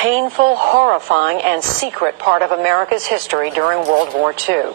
painful, horrifying, and secret part of America's history during World War II.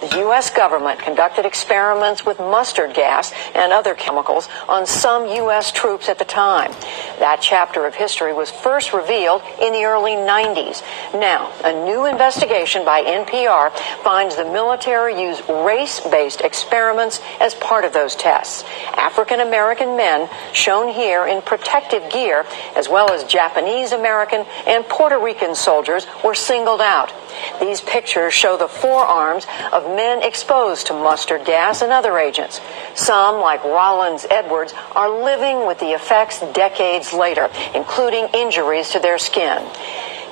The U.S. government conducted experiments with mustard gas and other chemicals on some U.S. troops at the time. That chapter of history was first revealed in the early 90s. Now, a new investigation by NPR finds the military used race-based experiments as part of those tests. African-American men, shown here in protective gear, as well as Japanese-American and Puerto Rican soldiers, were singled out. These pictures show the forearms of men exposed to mustard gas and other agents. Some, like Rollins Edwards, are living with the effects decades later, including injuries to their skin.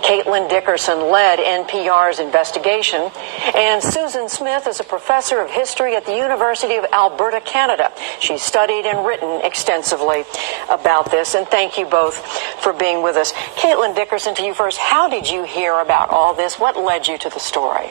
Caitlin Dickerson led NPR's investigation, and Susan Smith is a professor of history at the University of Alberta, Canada. She's studied and written extensively about this, and thank you both for being with us. Caitlin Dickerson, to you first. How did you hear about all this? What led you to the story?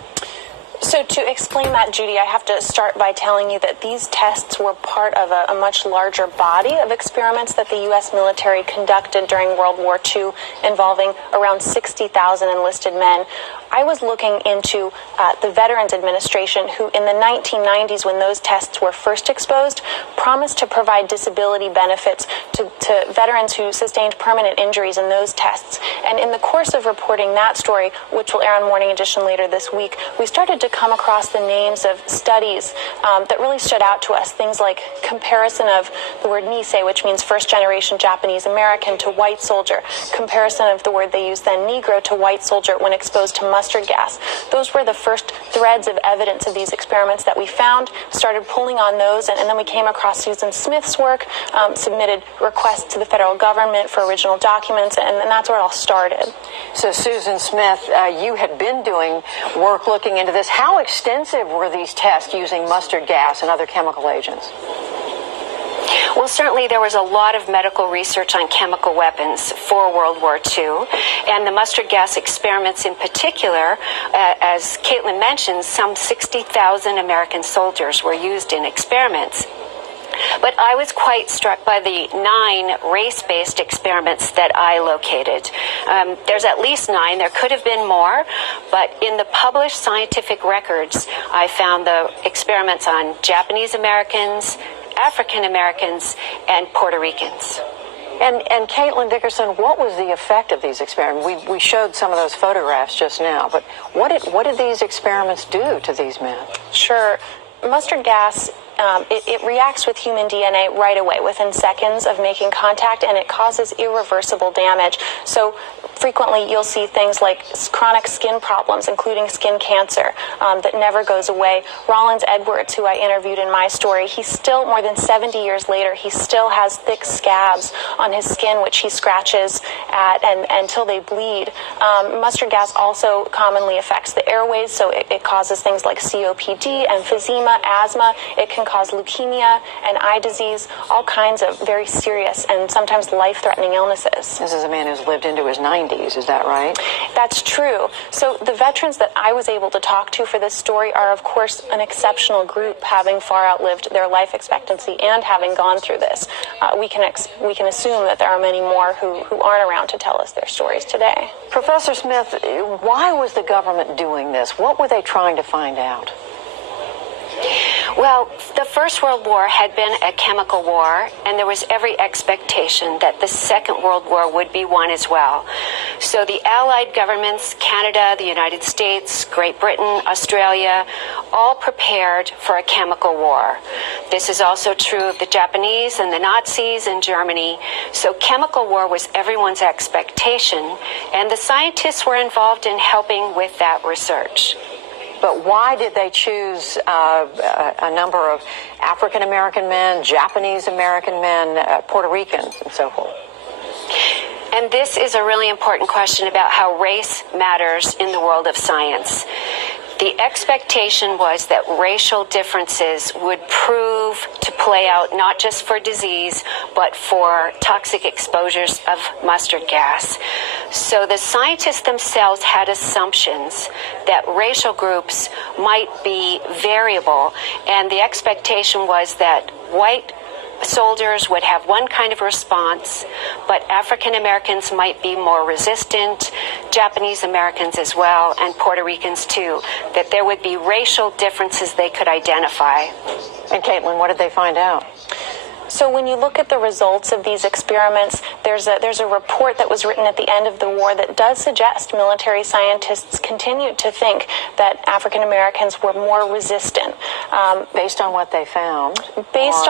So to explain that, Judy, I have to start by telling you that these tests were part of a much larger body of experiments that the U.S. military conducted during World War II involving around 60,000 enlisted men. I was looking into the Veterans Administration, who in the 1990s, when those tests were first exposed, promised to provide disability benefits to veterans who sustained permanent injuries in those tests. And in the course of reporting that story, which will air on Morning Edition later this week, we started to come across the names of studies that really stood out to us. Things like comparison of the word Nisei, which means first-generation Japanese American, to white soldier, comparison of the word they used then, Negro, to white soldier when exposed to mustard gas. Those were the first threads of evidence of these experiments that we found, started pulling on those, and then we came across Susan Smith's work, submitted requests to the federal government for original documents, and that's where it all started. So Susan Smith, you had been doing work looking into this. How extensive were these tests using mustard gas and other chemical agents? Well, certainly there was a lot of medical research on chemical weapons for World War II, and the mustard gas experiments in particular, as Caitlin mentioned, some 60,000 American soldiers were used in experiments. But I was quite struck by the 9 race-based experiments that I located. There's at least 9. There could have been more, but in the published scientific records, I found the experiments on Japanese Americans, African Americans, and Puerto Ricans. And Caitlin Dickerson, what was the effect of these experiments? We showed some of those photographs just now, but what did these experiments do to these men? Sure. Mustard gas, it reacts with human DNA right away, within seconds of making contact, and it causes irreversible damage. So frequently you'll see things like chronic skin problems, including skin cancer, that never goes away. Rollins Edwards, who I interviewed in my story, he's still, more than 70 years later, he still has thick scabs on his skin, which he scratches at and until they bleed. Mustard gas also commonly affects the airways, so it causes things like COPD, emphysema, asthma. It can cause leukemia and eye disease, all kinds of very serious and sometimes life-threatening illnesses. This is a man who's lived into his 90s, is that right? That's true. So the veterans that I was able to talk to for this story are, of course, an exceptional group, having far outlived their life expectancy and having gone through this. We can assume that there are many more who aren't around to tell us their stories today. Professor Smith, why was the government doing this? What were they trying to find out? Well, the First World War had been a chemical war, and there was every expectation that the Second World War would be one as well. So the Allied governments, Canada, the United States, Great Britain, Australia, all prepared for a chemical war. This is also true of the Japanese and the Nazis in Germany. So chemical war was everyone's expectation, and the scientists were involved in helping with that research. But why did they choose a number of African-American men, Japanese-American men, Puerto Ricans, and so forth? And this is a really important question about how race matters in the world of science. The expectation was that racial differences would prove to play out not just for disease, but for toxic exposures of mustard gas. So the scientists themselves had assumptions that racial groups might be variable, and the expectation was that white soldiers would have one kind of response, but African Americans might be more resistant, Japanese Americans as well, and Puerto Ricans too, that there would be racial differences they could identify. And Caitlin, what did they find out? So when you look at the results of these experiments, there's a report that was written at the end of the war that does suggest military scientists continued to think that African Americans were more resistant. Based on what they found? Based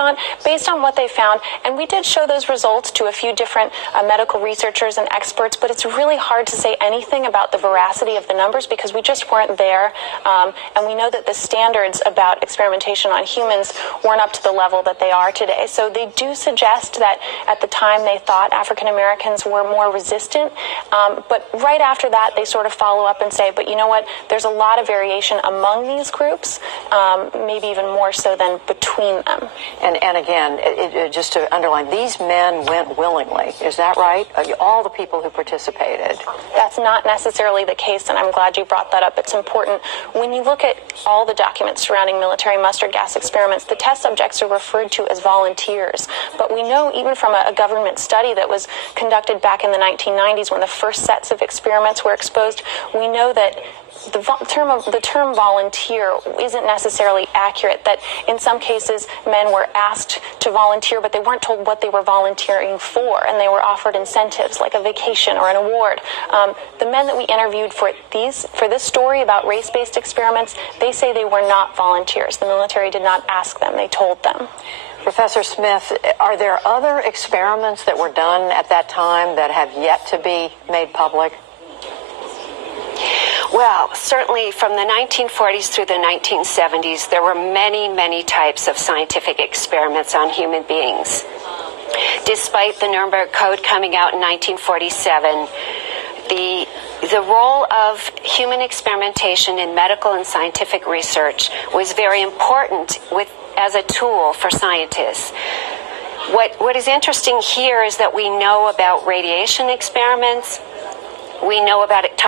on what they found. And we did show those results to a few different medical researchers and experts, but it's really hard to say anything about the veracity of the numbers because we just weren't there. And we know that the standards about experimentation on humans weren't up to the level that they are today. So they do suggest that at the time they thought African Americans were more resistant, but right after that they sort of follow up and say, but you know what, there's a lot of variation among these groups, maybe even more so than between them. And again, just to underline, these men went willingly, is that right? All the people who participated. That's not necessarily the case, and I'm glad you brought that up. It's important. When you look at all the documents surrounding military mustard gas experiments, the test subjects are referred to as volunteers. But we know even from a government study that was conducted back in the 1990s when the first sets of experiments were exposed, we know that the term volunteer isn't necessarily accurate, that in some cases men were asked to volunteer, but they weren't told what they were volunteering for, and they were offered incentives like a vacation or an award. The men that we interviewed for this story about race-based experiments, they say they were not volunteers. The military did not ask them, they told them. Professor Smith, are there other experiments that were done at that time that have yet to be made public? Well, certainly from the 1940s through the 1970s, there were many, many types of scientific experiments on human beings. Despite the Nuremberg Code coming out in 1947, the role of human experimentation in medical and scientific research was very important as a tool for scientists. What is interesting here is that we know about radiation experiments, we know about